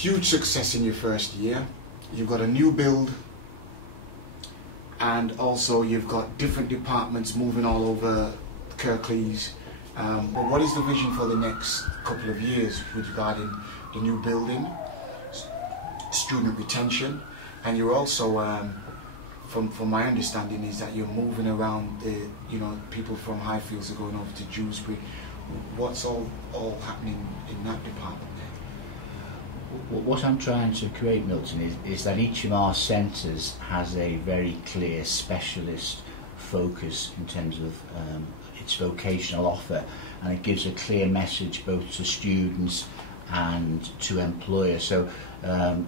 huge success in your first year. You've got a new build, and also you've got different departments moving all over Kirklees. But what is the vision for the next couple of years with regarding the new building, student retention, and you're also, from my understanding, is that you're moving around the, people from Highfields are going over to Dewsbury. What's all happening in that department there? What I'm trying to create, Milton, is that each of our centres has a very clear specialist focus in terms of its vocational offer, and it gives a clear message both to students and to employers. So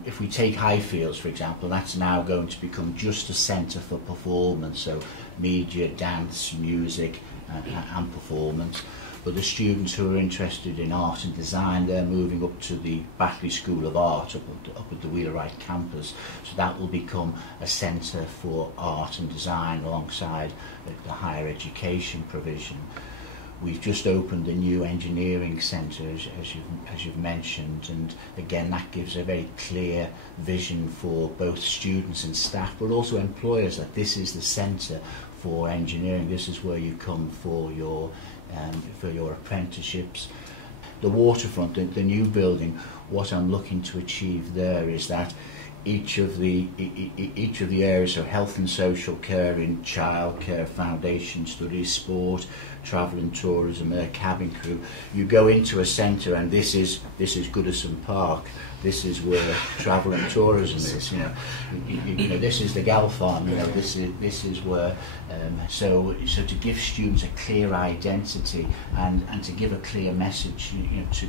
if we take Highfields, for example, that's now going to become just a centre for performance, so media, dance, music and performance. But the students who are interested in art and design, they're moving up to the Battery School of Art up at the Wheelwright campus. So that will become a centre for art and design alongside the higher education provision. We've just opened a new engineering centre, as you've mentioned, and again that gives a very clear vision for both students and staff, but also employers, that this is the centre for engineering. This is where you come for your apprenticeships. The waterfront, the new building, what I'm looking to achieve there is that each of the areas of health and social care, in childcare, foundation studies, sport, travel and tourism, cabin crew, you go into a centre and this is Goodison Park. This is where travel and tourism is. This is the Gal Farm. This is where. So to give students a clear identity and to give a clear message,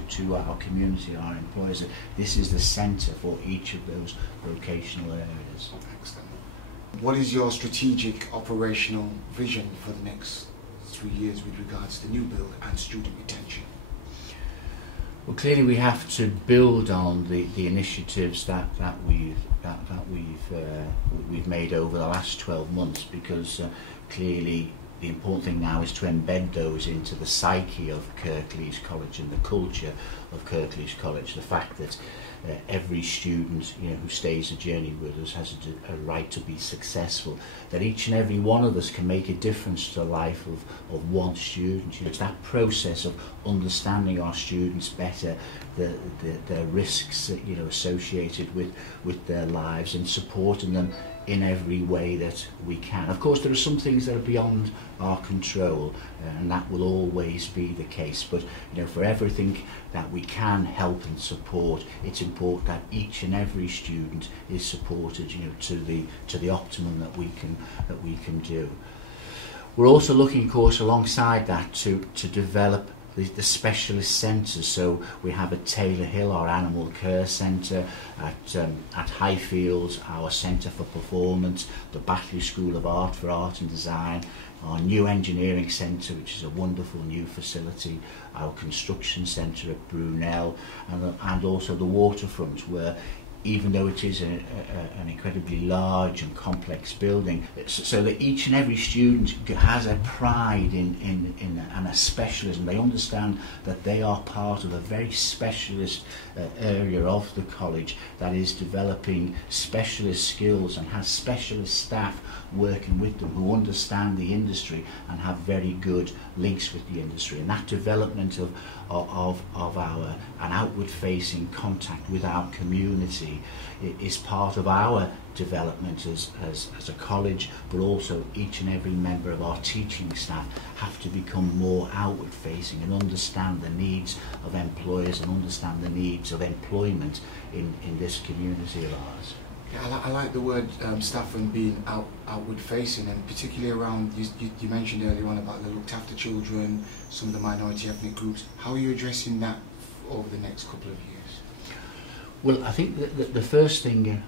to our community, our employers, that this is the centre for each of those vocational areas. Excellent. What is your strategic operational vision for the next 3 years with regards to new build and student retention? Well, clearly we have to build on the initiatives that we've made over the last 12 months, because clearly the important thing now is to embed those into the psyche of Kirklees College and the culture of Kirklees College. The fact that every student who stays a journey with us has a right to be successful, that each and every one of us can make a difference to the life of one student. It's that process of understanding our students better, the risks associated with their lives, and supporting them in every way that we can. Of course, there are some things that are beyond our control, and that will always be the case, but for everything that we can help and support, it's important that each and every student is supported to the optimum that we can do. We're also looking, of course, alongside that to develop the specialist centres. So we have at Taylor Hill our animal care centre, at Highfields our centre for performance, the Battery School of Art for art and design, our new engineering centre, which is a wonderful new facility, our construction centre at Brunel, and also the waterfront, where even though it is an incredibly large and complex building, so that each and every student has a pride in and a specialism. They understand that they are part of a very specialist area of the college that is developing specialist skills and has specialist staff working with them who understand the industry and have very good links with the industry. And that development of an outward-facing contact with our community is part of our development as a college, but also each and every member of our teaching staff have to become more outward-facing and understand the needs of employers and understand the needs of employment in this community of ours. Yeah, I like the word staff and being outward-facing, and particularly around, you mentioned earlier on about the looked after children, some of the minority ethnic groups. How are you addressing that over the next couple of years? Well, I think that the first thing,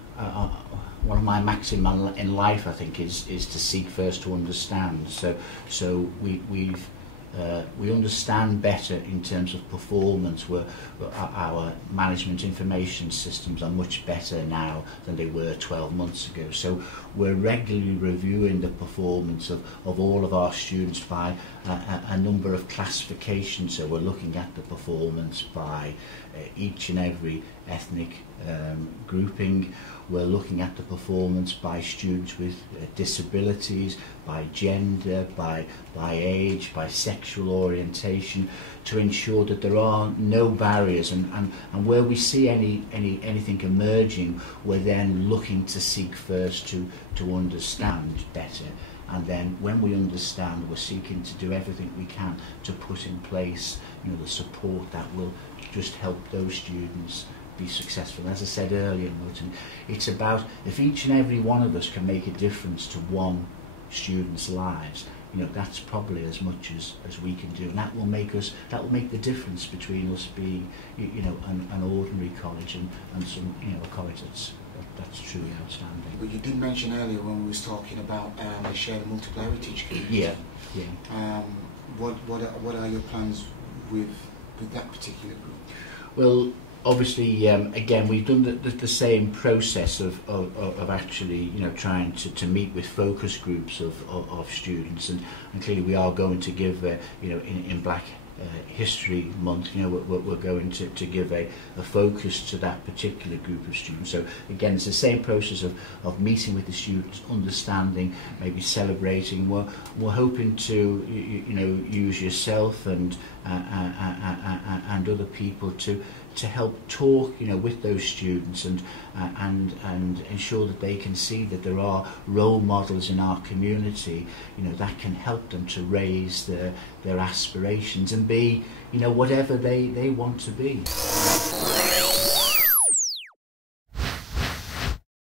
one of my maxims in life, I think, is to seek first to understand. So we understand better in terms of performance, where our management information systems are much better now than they were 12 months ago. So we're regularly reviewing the performance of all of our students by a number of classifications. So we're looking at the performance by each and every ethnic grouping. We're looking at the performance by students with disabilities, by gender, by age, by sexual orientation, to ensure that there are no barriers, and where we see anything emerging, we're then looking to seek first to understand better. And then when we understand, we're seeking to do everything we can to put in place, you know, the support that will just help those students be successful. As I said earlier, Milton, it's about, if each and every one of us can make a difference to one student's lives, you know, that's probably as much as we can do, and that will make the difference between us being, you know, an ordinary college and some, you know, a college that's truly outstanding. But you did mention earlier when we was talking about the shared multiple heritage scheme. Yeah. What are your plans with that particular group? Well, obviously, again, we've done the same process of actually, you know, trying to meet with focus groups of students, and clearly we are going to give, you know, in Black History Month, you know, we're going to give a focus to that particular group of students. So again, it's the same process of meeting with the students, understanding, maybe celebrating. We're hoping to, you know, use yourself and other people to help talk, you know, with those students and ensure that they can see that there are role models in our community, you know, that can help them to raise their aspirations and be, you know, whatever they want to be.